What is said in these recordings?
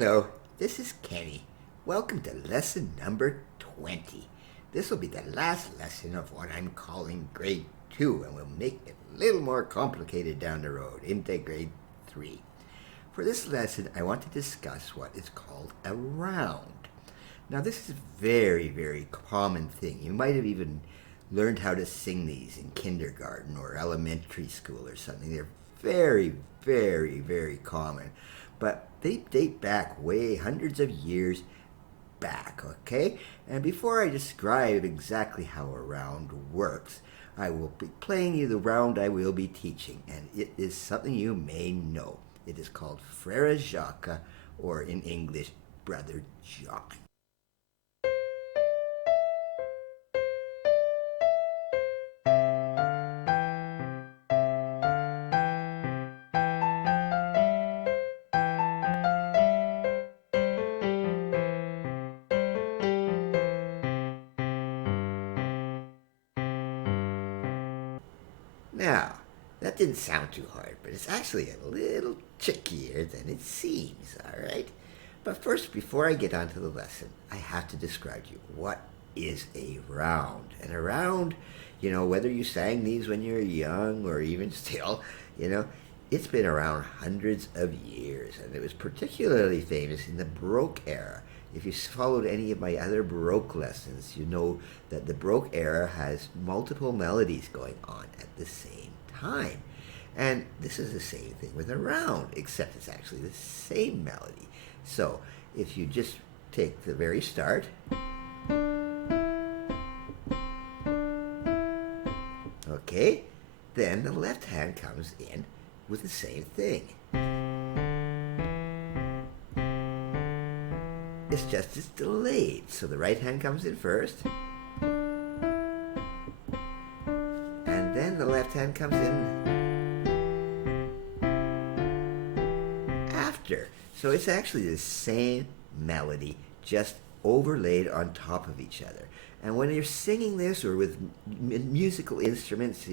Hello, this is Kenny. Welcome to lesson number 20. This will be the last lesson of what I'm calling grade 2, and we'll make it a little more complicated down the road into grade 3. For this lesson, I want to discuss what is called a round. Now, this is a very, very common thing. You might have even learned how to sing these in kindergarten or elementary school or something. They're very, very, very common. But they date back way hundreds of years back, okay? And before I describe exactly how a round works, I will be playing you the round I will be teaching, and it is something you may know. It is called Frere Jacques, or in English, Brother Jacques. Now, that didn't sound too hard, but it's actually a little trickier than it seems, all right? But first, before I get on to the lesson, I have to describe to you what is a round. And a round, whether you sang these when you were young or even still, it's been around hundreds of years, and it was particularly famous in the Baroque era. If you followed any of my other Baroque lessons, you know that the Baroque era has multiple melodies going on at the same time. And this is the same thing with a round, except it's actually the same melody. So if you just take the very start, okay, then the left hand comes in with the same thing. It's just it's delayed. So the right hand comes in first, and then the left hand comes in after. So it's actually the same melody, just overlaid on top of each other. And when you're singing this or with musical instruments,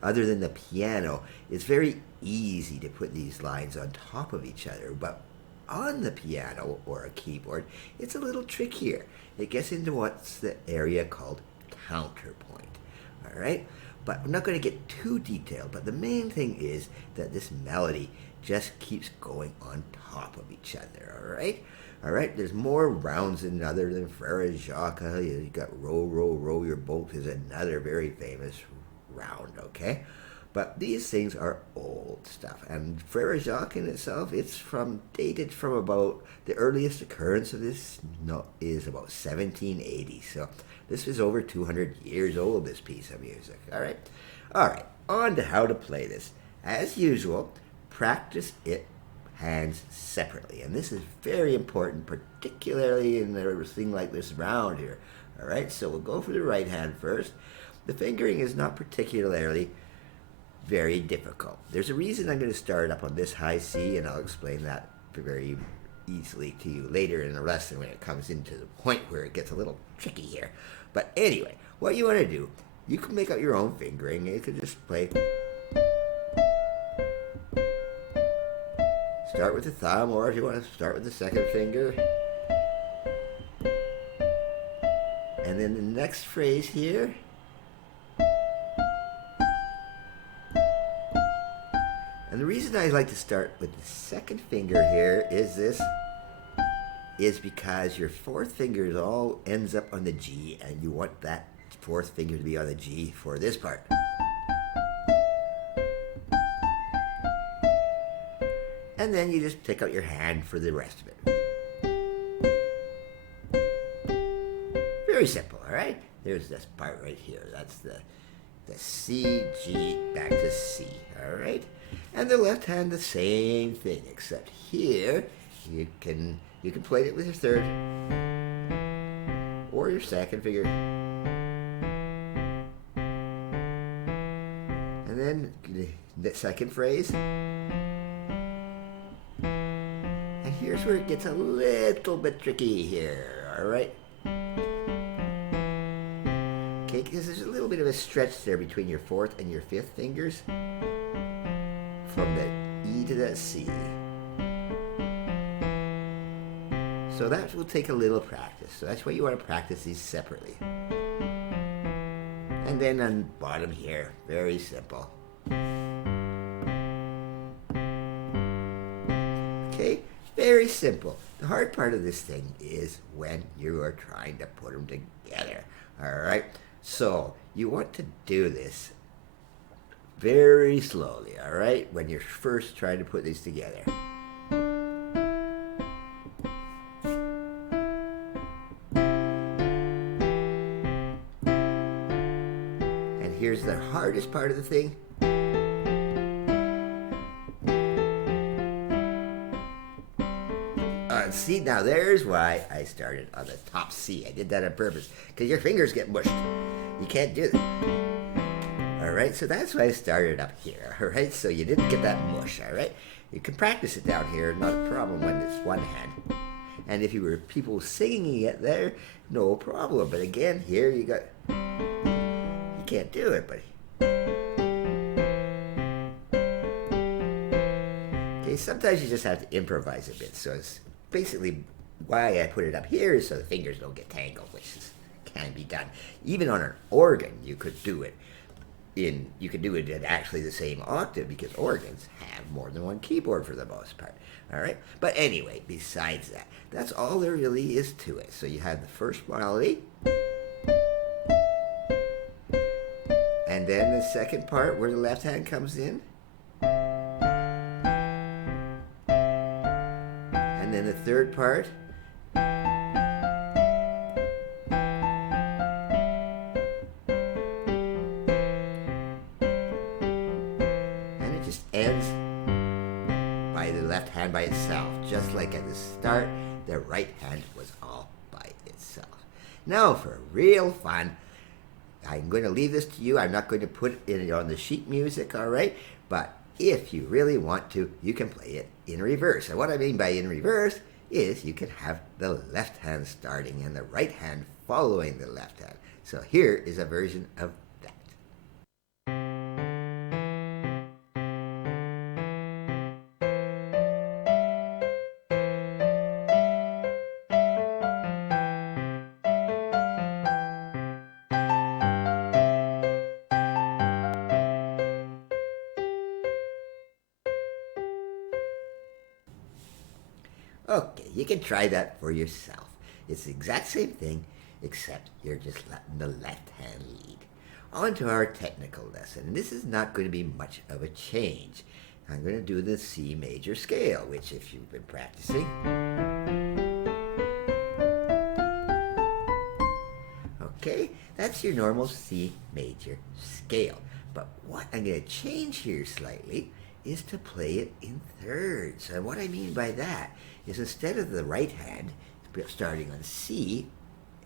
other than the piano, it's very easy to put these lines on top of each other. But on the piano or a keyboard, it's a little trickier. It gets into what's the area called counterpoint. All right? But I'm not going to get too detailed, but the main thing is that this melody just keeps going on top of each other. All right? All right, there's more rounds than other than Frere Jacques. You got Row, Row, Row Your Boat is another very famous round, okay? But these things are old stuff. And Frere Jacques in itself, it's dated from about, the earliest occurrence of this is about 1780. So this is over 200 years old, this piece of music, all right? All right, on to how to play this. As usual, practice it hands separately. And this is very important, particularly in a thing like this round here. All right, so we'll go for the right hand first. The fingering is not particularly very difficult. There's a reason I'm going to start up on this high C, and I'll explain that very easily to you later in the lesson when it comes into the point where it gets a little tricky here. But anyway, what you want to do, you can make out your own fingering. You can just play. Start with the thumb, or if you want to start with the second finger. And then the next phrase here. And the reason I like to start with the second finger here is because your fourth finger all ends up on the G, and you want that fourth finger to be on the G for this part. And then you just take out your hand for the rest of it. Very simple, all right? There's this part right here. That's the C, G, back to C, all right? And the left hand, the same thing, except here you can play it with your third or your second finger. And then the second phrase. Here's where it gets a little bit tricky here, all right? Okay, because there's a little bit of a stretch there between your fourth and your fifth fingers. From the E to the C. So that will take a little practice. So that's why you want to practice these separately. And then on bottom here, very simple. Okay, very simple. The hard part of this thing is when you are trying to put them together. All right, so you want to do this very slowly. All right, when you're first trying to put these together. And here's the hardest part of the thing. See, now there's why I started on the top C. I did that on purpose, because your fingers get mushed. You can't do that. All right, so that's why I started up here. All right, so you didn't get that mush. All right, you can practice it down here, not a problem when it's one hand. And if you were people singing it there, no problem. But again, here you can't do it, buddy. Okay, sometimes you just have to improvise a bit. So it's basically why I put it up here is so the fingers don't get tangled, which can be done. Even on an organ, you could do it in actually the same octave, because organs have more than one keyboard for the most part. All right, but anyway, besides that, that's all there really is to it. So you have the first melody, and then the second part where the left hand comes in. And then the third part. And it just ends by the left hand by itself. Just like at the start, the right hand was all by itself. Now for real fun, I'm going to leave this to you. I'm not going to put it on the sheet music, all right? But if you really want to, you can play it in reverse. And what I mean by in reverse is you can have the left hand starting and the right hand following the left hand. So here is a version of that. Okay, you can try that for yourself. It's the exact same thing, except you're just letting the left hand lead. On to our technical lesson, and this is not going to be much of a change. I'm going to do the C major scale, which if you've been practicing, okay, that's your normal C major scale. But what I'm going to change here slightly is to play it in thirds. And what I mean by that is instead of the right hand starting on C,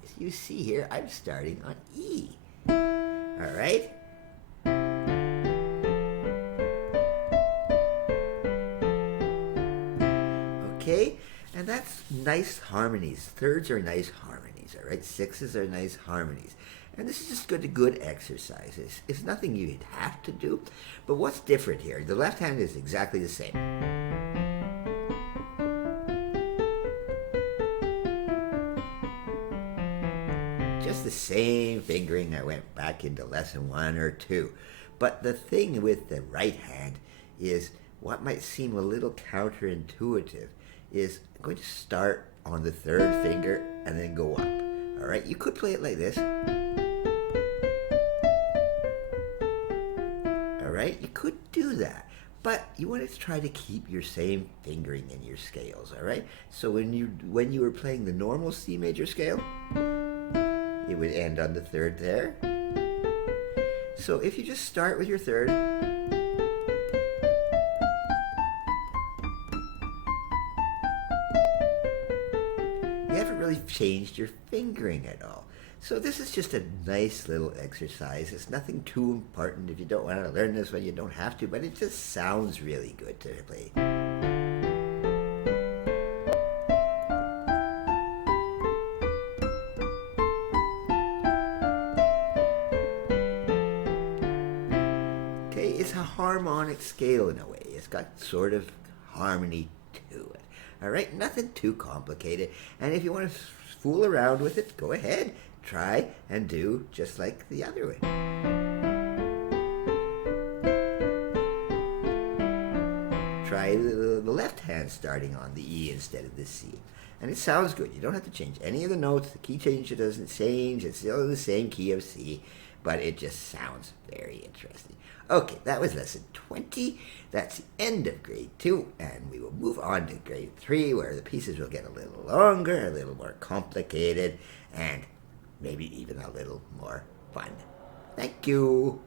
as you see here, I'm starting on E. All right? Okay? And that's nice harmonies. Thirds are nice harmonies, all right? Sixes are nice harmonies. And this is just good exercise. It's nothing you'd have to do. But what's different here? The left hand is exactly the same. Just the same fingering I went back into lesson 1 or 2. But the thing with the right hand is what might seem a little counterintuitive is I'm going to start on the third finger and then go up. All right, you could play it like this. All right, you could do that, but you want to try to keep your same fingering in your scales. All right, so when you were playing the normal C major scale, it would end on the third there. So if you just start with your third, you haven't really changed your fingering at all. So this is just a nice little exercise. It's nothing too important. If you don't want to learn this one, you don't have to, but it just sounds really good to play. Okay, it's a harmonic scale in a way. It's got sort of harmony to it. All right, nothing too complicated. And if you want to fool around with it, go ahead. Try and do just like the other way. Try the left hand starting on the E instead of the C. And it sounds good. You don't have to change any of the notes. The key change doesn't change. It's still the same key of C, but it just sounds very interesting. Okay, that was lesson 20. That's the end of grade 2, and we will move on to grade 3, where the pieces will get a little longer, a little more complicated, and maybe even a little more fun. Thank you.